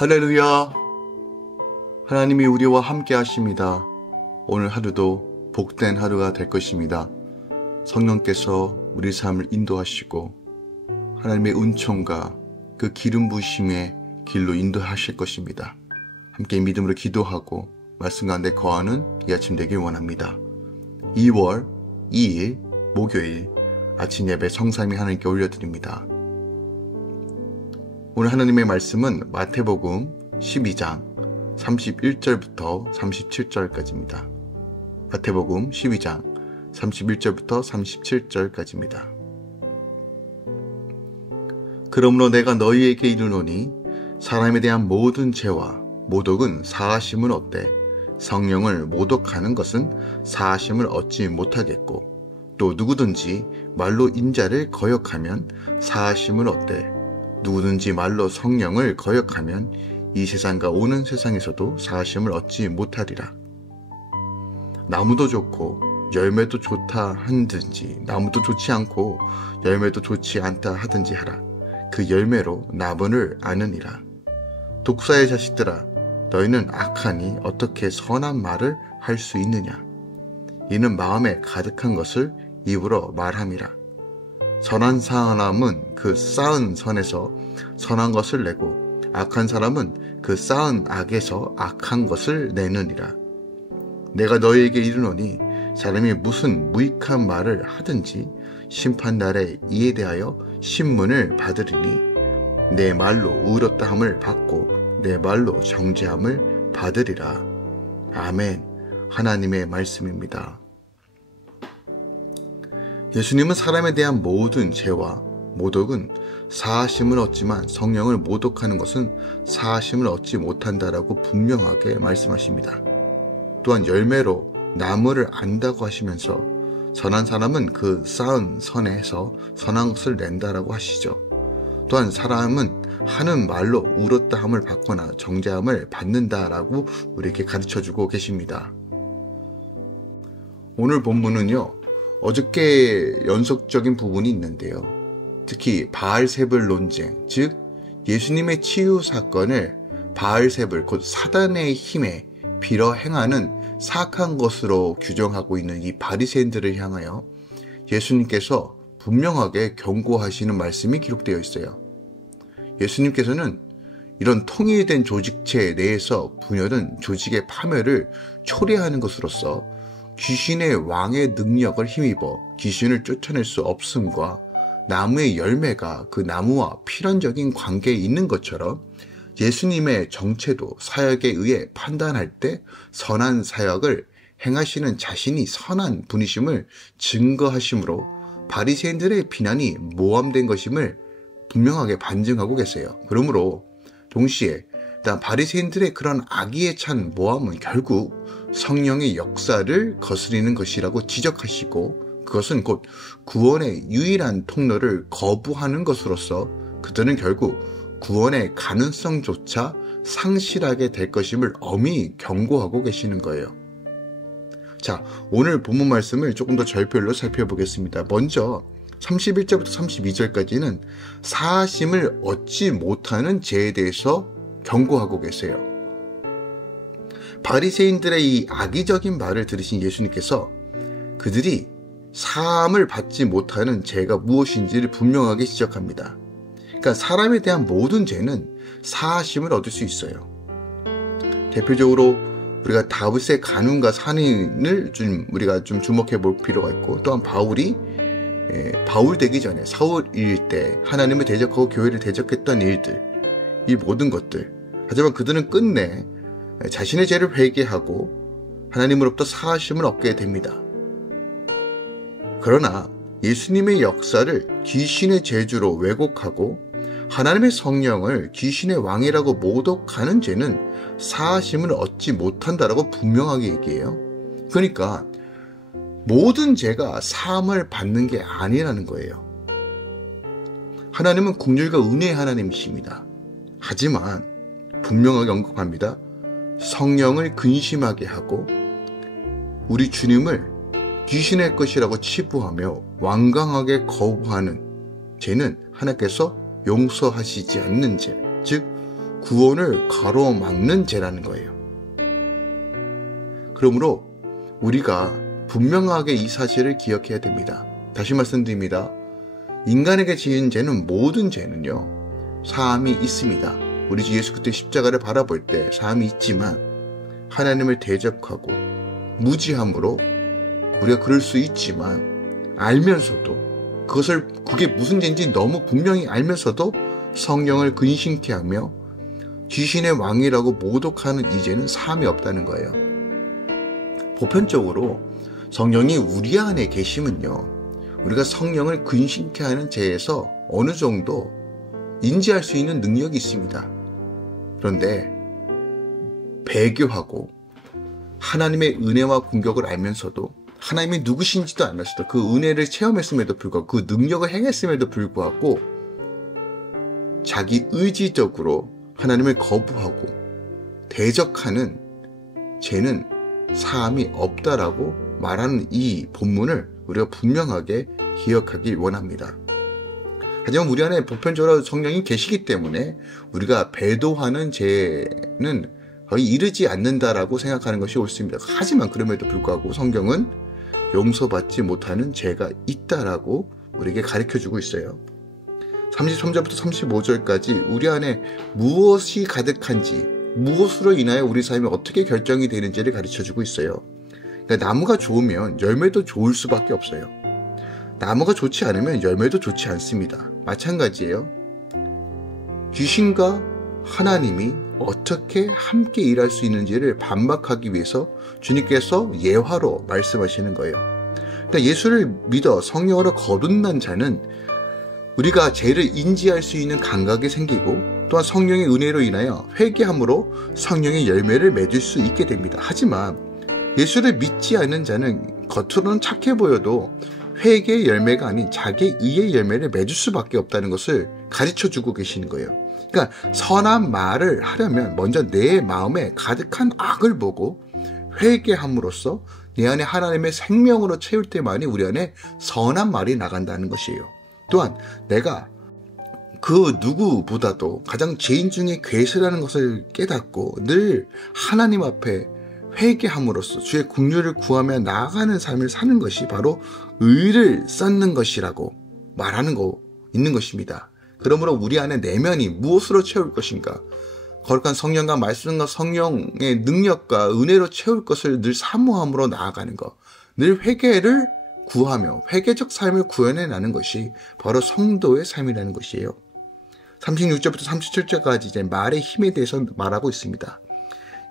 할렐루야! 하나님이 우리와 함께 하십니다. 오늘 하루도 복된 하루가 될 것입니다. 성령께서 우리 삶을 인도하시고 하나님의 은총과 그 기름 부으심의 길로 인도하실 것입니다. 함께 믿음으로 기도하고 말씀 가운데 거하는 이 아침 되길 원합니다. 2월 2일 목요일 아침 예배 성삼위 하나님께 올려드립니다. 오늘 하나님의 말씀은 마태복음 12장 31절부터 37절까지입니다. 마태복음 12장 31절부터 37절까지입니다. 그러므로 내가 너희에게 이르노니 사람에 대한 모든 죄와 모독은 사하심을 얻되 성령을 모독하는 것은 사하심을 얻지 못하겠고 또 누구든지 말로 인자를 거역하면 사하심을 얻되 누구든지 말로 성령을 거역하면 이 세상과 오는 세상에서도 사하심을 얻지 못하리라. 나무도 좋고 열매도 좋다 하든지 나무도 좋지 않고 열매도 좋지 않다 하든지 하라. 그 열매로 나무를 아느니라. 독사의 자식들아, 너희는 악하니 어떻게 선한 말을 할 수 있느냐? 이는 마음에 가득한 것을 입으로 말함이라. 선한 사람은 그 쌓은 선에서 선한 것을 내고 악한 사람은 그 쌓은 악에서 악한 것을 내느니라. 내가 너희에게 이르노니 사람이 무슨 무익한 말을 하든지 심판날에 이에 대하여 신문을 받으리니 내 말로 의롭다함을 받고 내 말로 정죄함을 받으리라. 아멘. 하나님의 말씀입니다. 예수님은 사람에 대한 모든 죄와 모독은 사하심을 얻지만 성령을 모독하는 것은 사하심을 얻지 못한다라고 분명하게 말씀하십니다. 또한 열매로 나무를 안다고 하시면서 선한 사람은 그 쌓은 선에서 선한 것을 낸다라고 하시죠. 또한 사람은 하는 말로 의롭다함을 받거나 정죄함을 받는다라고 우리에게 가르쳐주고 계십니다. 오늘 본문은요, 어저께 연속적인 부분이 있는데요. 특히 바알세불 논쟁, 즉 예수님의 치유 사건을 바알세불, 곧 사단의 힘에 빌어 행하는 사악한 것으로 규정하고 있는 이 바리새인들을 향하여 예수님께서 분명하게 경고하시는 말씀이 기록되어 있어요. 예수님께서는 이런 통일된 조직체 내에서 분열은 조직의 파멸을 초래하는 것으로서 귀신의 왕의 능력을 힘입어 귀신을 쫓아낼 수 없음과 나무의 열매가 그 나무와 필연적인 관계에 있는 것처럼 예수님의 정체도 사역에 의해 판단할 때 선한 사역을 행하시는 자신이 선한 분이심을 증거하심으로 바리새인들의 비난이 모함된 것임을 분명하게 반증하고 계세요. 그러므로 동시에 바리새인들의 그런 악의에 찬 모함은 결국 성령의 역사를 거스리는 것이라고 지적하시고 그것은 곧 구원의 유일한 통로를 거부하는 것으로서 그들은 결국 구원의 가능성조차 상실하게 될 것임을 엄히 경고하고 계시는 거예요. 자, 오늘 본문 말씀을 조금 더 절별로 살펴보겠습니다. 먼저 31절부터 32절까지는 사하심을 얻지 못하는 죄에 대해서 경고하고 계세요. 바리새인들의 이 악의적인 말을 들으신 예수님께서 그들이 사함을 받지 못하는 죄가 무엇인지를 분명하게 지적합니다. 그러니까 사람에 대한 모든 죄는 사하심을 얻을 수 있어요. 대표적으로 우리가 다윗의 간음과 살인을 우리가 좀 주목해 볼 필요가 있고, 또한 바울이 바울 되기 전에 사울일 때 하나님을 대적하고 교회를 대적했던 일들, 이 모든 것들. 하지만 그들은 끝내 자신의 죄를 회개하고 하나님으로부터 사하심을 얻게 됩니다. 그러나 예수님의 역사를 귀신의 제주로 왜곡하고 하나님의 성령을 귀신의 왕이라고 모독하는 죄는 사하심을 얻지 못한다라고 분명하게 얘기해요. 그러니까 모든 죄가 사함을 받는 게 아니라는 거예요. 하나님은 긍휼과 은혜의 하나님이십니다. 하지만 분명하게 언급합니다. 성령을 근심하게 하고 우리 주님을 귀신의 것이라고 치부하며 완강하게 거부하는 죄는 하나님께서 용서하시지 않는 죄, 즉 구원을 가로막는 죄라는 거예요. 그러므로 우리가 분명하게 이 사실을 기억해야 됩니다. 다시 말씀드립니다. 인간에게 지은 죄는 모든 죄는요, 사함이 있습니다. 우리 주 예수 그리스도의 십자가를 바라볼 때 사함이 있지만 하나님을 대적하고 무지함으로 우리가 그럴 수 있지만 알면서도 그게 무슨 죄인지 너무 분명히 알면서도 성령을 근심케 하며 귀신의 왕이라고 모독하는 이 죄는 사함이 없다는 거예요. 보편적으로 성령이 우리 안에 계시면요, 우리가 성령을 근심케 하는 죄에서 어느 정도 인지할 수 있는 능력이 있습니다. 그런데 배교하고 하나님의 은혜와 공격을 알면서도 하나님이 누구신지도 알면서도 그 은혜를 체험했음에도 불구하고 그 능력을 행했음에도 불구하고 자기 의지적으로 하나님을 거부하고 대적하는 죄는 사함이 없다라고 말하는 이 본문을 우리가 분명하게 기억하길 원합니다. 하지만 우리 안에 보편적으로 성령이 계시기 때문에 우리가 배도하는 죄는 거의 이르지 않는다라고 생각하는 것이 옳습니다. 하지만 그럼에도 불구하고 성경은 용서받지 못하는 죄가 있다라고 우리에게 가르쳐주고 있어요. 33절부터 35절까지 우리 안에 무엇이 가득한지, 무엇으로 인하여 우리 삶이 어떻게 결정이 되는지를 가르쳐주고 있어요. 그러니까 나무가 좋으면 열매도 좋을 수밖에 없어요. 나무가 좋지 않으면 열매도 좋지 않습니다. 마찬가지예요. 귀신과 하나님이 어떻게 함께 일할 수 있는지를 반박하기 위해서 주님께서 예화로 말씀하시는 거예요. 그러니까 예수를 믿어 성령으로 거듭난 자는 우리가 죄를 인지할 수 있는 감각이 생기고 또한 성령의 은혜로 인하여 회개함으로 성령의 열매를 맺을 수 있게 됩니다. 하지만 예수를 믿지 않는 자는 겉으로는 착해 보여도 회개의 열매가 아닌 자기 의의 열매를 맺을 수밖에 없다는 것을 가르쳐주고 계시는 거예요. 그러니까 선한 말을 하려면 먼저 내 마음에 가득한 악을 보고 회개함으로써 내 안에 하나님의 생명으로 채울 때만이 우리 안에 선한 말이 나간다는 것이에요. 또한 내가 그 누구보다도 가장 죄인 중에 괴수라는 것을 깨닫고 늘 하나님 앞에 회개함으로써 주의 긍휼을 구하며 나아가는 삶을 사는 것이 바로 의를 쌓는 것이라고 말하는 거 있는 것입니다. 그러므로 우리 안에 내면이 무엇으로 채울 것인가? 거룩한 성령과 말씀과 성령의 능력과 은혜로 채울 것을 늘 사모함으로 나아가는 것, 늘 회개를 구하며 회개적 삶을 구현해 나는 것이 바로 성도의 삶이라는 것이에요. 36절부터 37절까지 이제 말의 힘에 대해서 말하고 있습니다.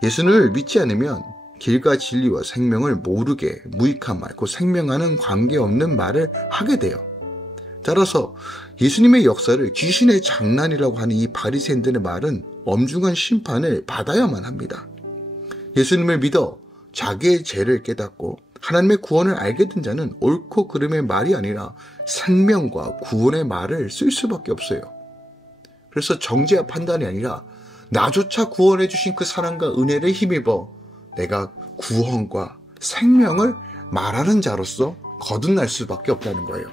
예수를 믿지 않으면 길과 진리와 생명을 모르게 무익한 말, 곧 생명과는 관계없는 말을 하게 돼요. 따라서 예수님의 역사를 귀신의 장난이라고 하는 이 바리새인들의 말은 엄중한 심판을 받아야만 합니다. 예수님을 믿어 자기의 죄를 깨닫고 하나님의 구원을 알게 된 자는 옳고 그름의 말이 아니라 생명과 구원의 말을 쓸 수밖에 없어요. 그래서 정죄와 판단이 아니라 나조차 구원해 주신 그 사랑과 은혜를 힘입어 내가 구원과 생명을 말하는 자로서 거듭날 수밖에 없다는 거예요.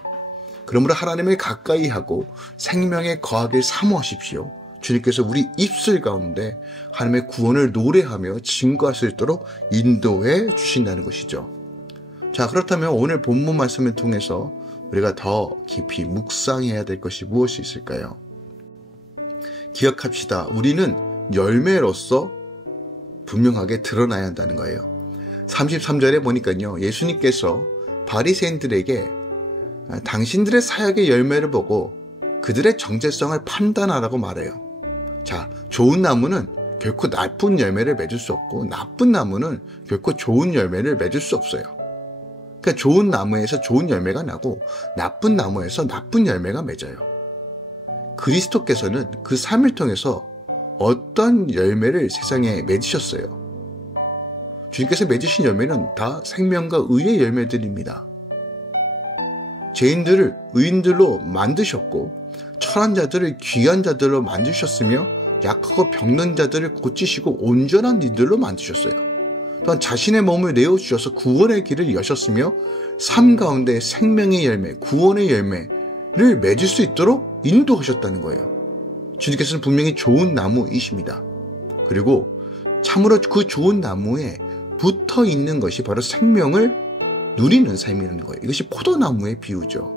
그러므로 하나님을 가까이 하고 생명에 거하길 사모하십시오. 주님께서 우리 입술 가운데 하나님의 구원을 노래하며 증거할 수 있도록 인도해 주신다는 것이죠. 자, 그렇다면 오늘 본문 말씀을 통해서 우리가 더 깊이 묵상해야 될 것이 무엇이 있을까요? 기억합시다. 우리는 열매로서 분명하게 드러나야 한다는 거예요. 33절에 보니까요, 예수님께서 바리새인들에게 당신들의 사역의 열매를 보고 그들의 정체성을 판단하라고 말해요. 자, 좋은 나무는 결코 나쁜 열매를 맺을 수 없고 나쁜 나무는 결코 좋은 열매를 맺을 수 없어요. 그러니까 좋은 나무에서 좋은 열매가 나고 나쁜 나무에서 나쁜 열매가 맺어요. 그리스도께서는 그 삶을 통해서 어떤 열매를 세상에 맺으셨어요? 주님께서 맺으신 열매는 다 생명과 의의 열매들입니다. 죄인들을 의인들로 만드셨고 철한 자들을 귀한 자들로 만드셨으며 약하고 병든 자들을 고치시고 온전한 이들로 만드셨어요. 또한 자신의 몸을 내어주셔서 구원의 길을 여셨으며 삶 가운데 생명의 열매, 구원의 열매를 맺을 수 있도록 인도하셨다는 거예요. 주님께서는 분명히 좋은 나무이십니다. 그리고 참으로 그 좋은 나무에 붙어 있는 것이 바로 생명을 누리는 삶이라는 거예요. 이것이 포도나무의 비유죠.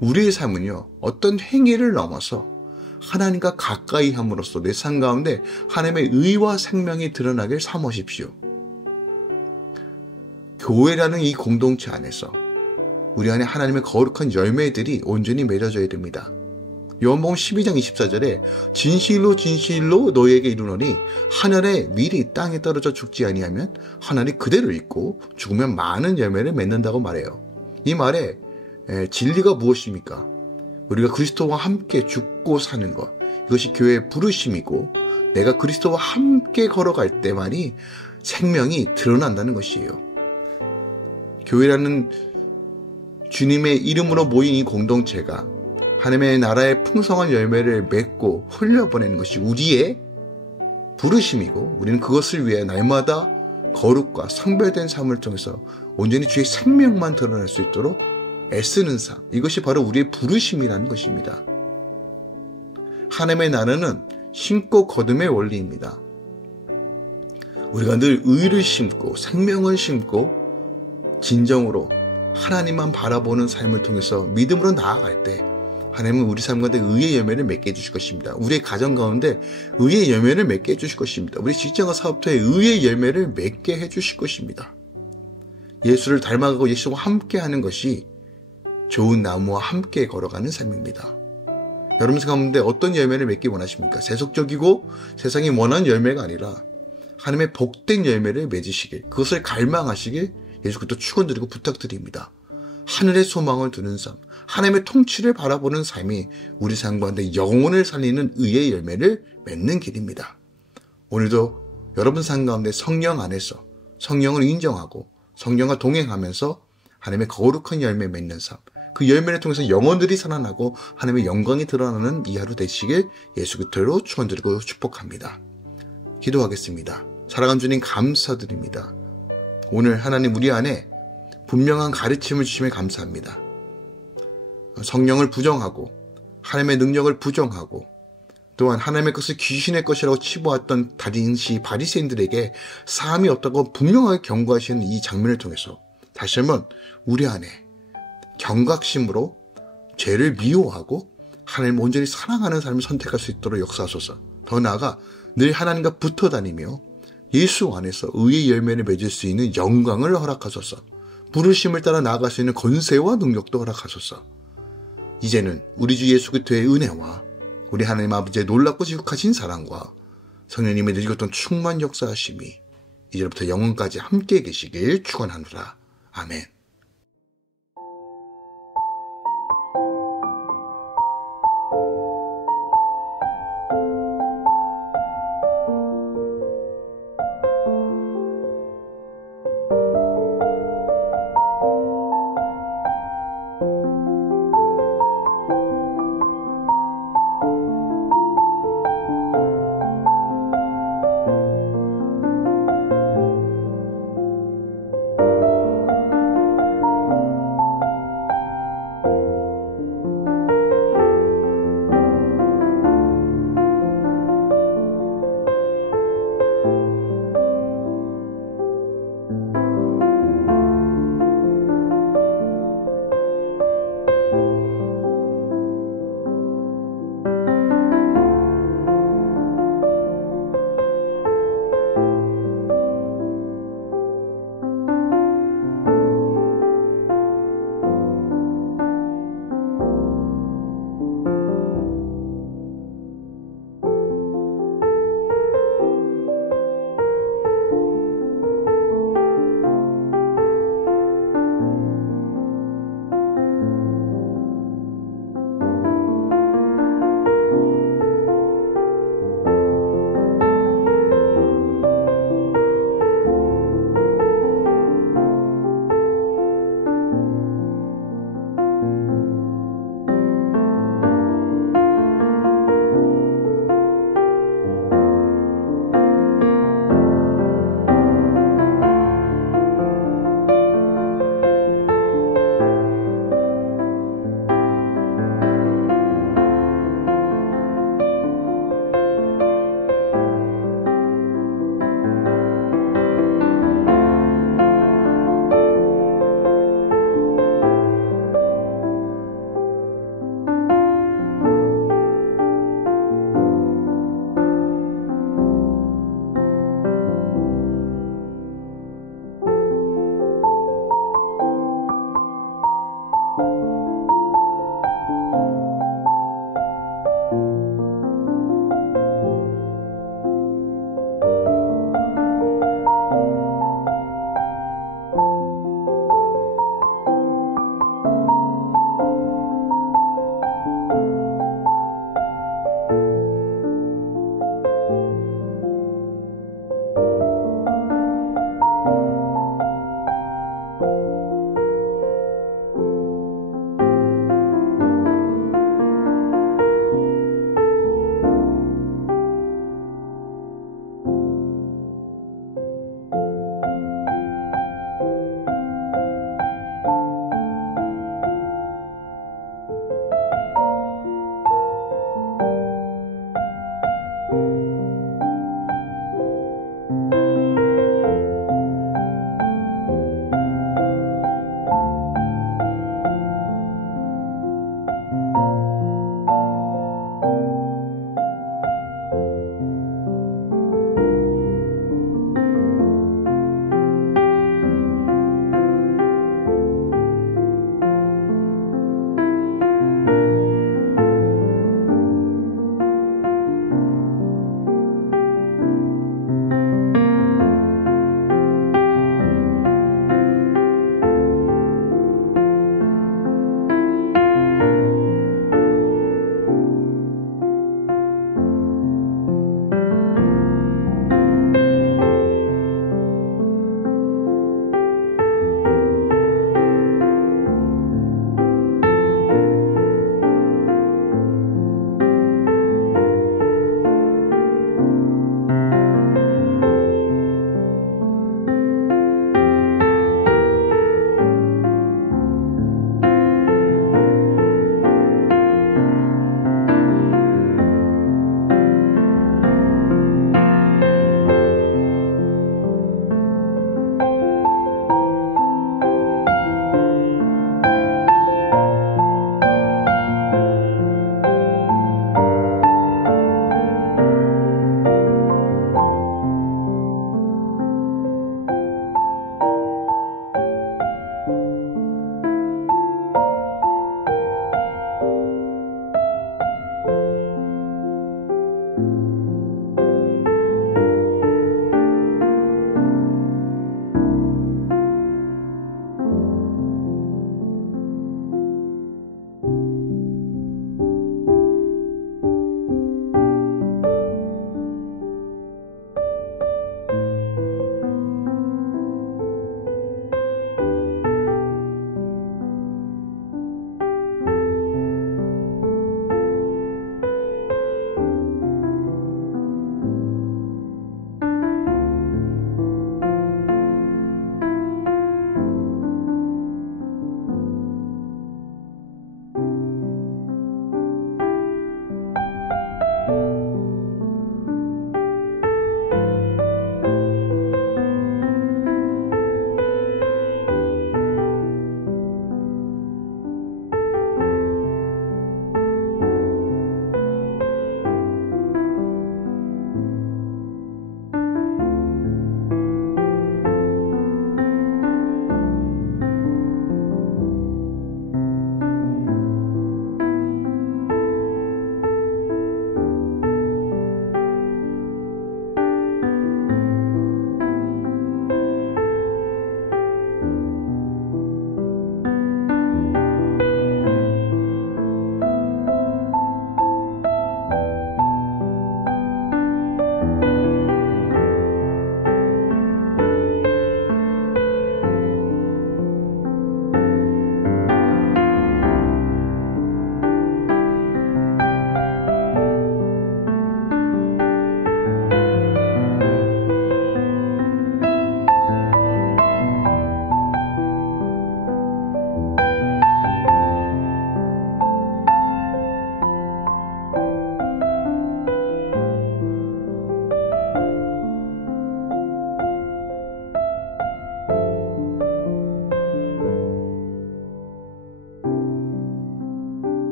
우리의 삶은요, 어떤 행위를 넘어서 하나님과 가까이 함으로써 내 삶 가운데 하나님의 의와 생명이 드러나길 삼으십시오. 교회라는 이 공동체 안에서 우리 안에 하나님의 거룩한 열매들이 온전히 맺어져야 됩니다. 요한복음 12장 24절에 진실로 진실로 너희에게 이르노니 하늘의 밀이 땅에 떨어져 죽지 아니하면 하늘이 그대로 있고 죽으면 많은 열매를 맺는다고 말해요. 이 말에 진리가 무엇입니까? 우리가 그리스도와 함께 죽고 사는 것, 이것이 교회의 부르심이고 내가 그리스도와 함께 걸어갈 때만이 생명이 드러난다는 것이에요. 교회라는 주님의 이름으로 모인 이 공동체가 하나님의 나라의 풍성한 열매를 맺고 흘려보내는 것이 우리의 부르심이고 우리는 그것을 위해 날마다 거룩과 성별된 삶을 통해서 온전히 주의 생명만 드러날 수 있도록 애쓰는 삶, 이것이 바로 우리의 부르심이라는 것입니다. 하나님의 나라는 심고 거둠의 원리입니다. 우리가 늘 의를 심고 생명을 심고 진정으로 하나님만 바라보는 삶을 통해서 믿음으로 나아갈 때 하나님은 우리 삶 가운데 의의 열매를 맺게 해주실 것입니다. 우리의 가정 가운데 의의 열매를 맺게 해주실 것입니다. 우리 직장과 사업터에 의의 열매를 맺게 해주실 것입니다. 예수를 닮아가고 예수와 함께하는 것이 좋은 나무와 함께 걸어가는 삶입니다. 여러분 가운데 어떤 열매를 맺기 원하십니까? 세속적이고 세상이 원하는 열매가 아니라 하나님의 복된 열매를 맺으시길, 그것을 갈망하시길 예수 그리스도 축원드리고 부탁드립니다. 하늘의 소망을 두는 삶, 하나님의 통치를 바라보는 삶이 우리 삶 가운데 영혼을 살리는 의의 열매를 맺는 길입니다. 오늘도 여러분 삶 가운데 성령 안에서 성령을 인정하고 성령과 동행하면서 하나님의 거룩한 열매 맺는 삶, 그 열매를 통해서 영혼들이 살아나고 하나님의 영광이 드러나는 이 하루 되시길 예수 그리스도로 축원드리고 축복합니다. 기도하겠습니다. 사랑하는 주님 감사드립니다. 오늘 하나님 우리 안에 분명한 가르침을 주심에 감사합니다. 성령을 부정하고 하나님의 능력을 부정하고 또한 하나님의 것을 귀신의 것이라고 치부했던 다린시 바리새인들에게 사함이 없다고 분명하게 경고하시는 이 장면을 통해서 다시 한번 우리 안에 경각심으로 죄를 미워하고 하나님을 온전히 사랑하는 삶을 선택할 수 있도록 역사하소서. 더 나아가 늘 하나님과 붙어 다니며 예수 안에서 의의 열매를 맺을 수 있는 영광을 허락하소서. 부르심을 따라 나아갈 수 있는 권세와 능력도 허락하소서. 이제는 우리 주 예수 그리스도의 은혜와 우리 하나님 아버지의 놀랍고 지극하신 사랑과 성령님의 늘리었던 충만 역사하심이 이제부터 영원까지 함께 계시길 축원하노라. 아멘.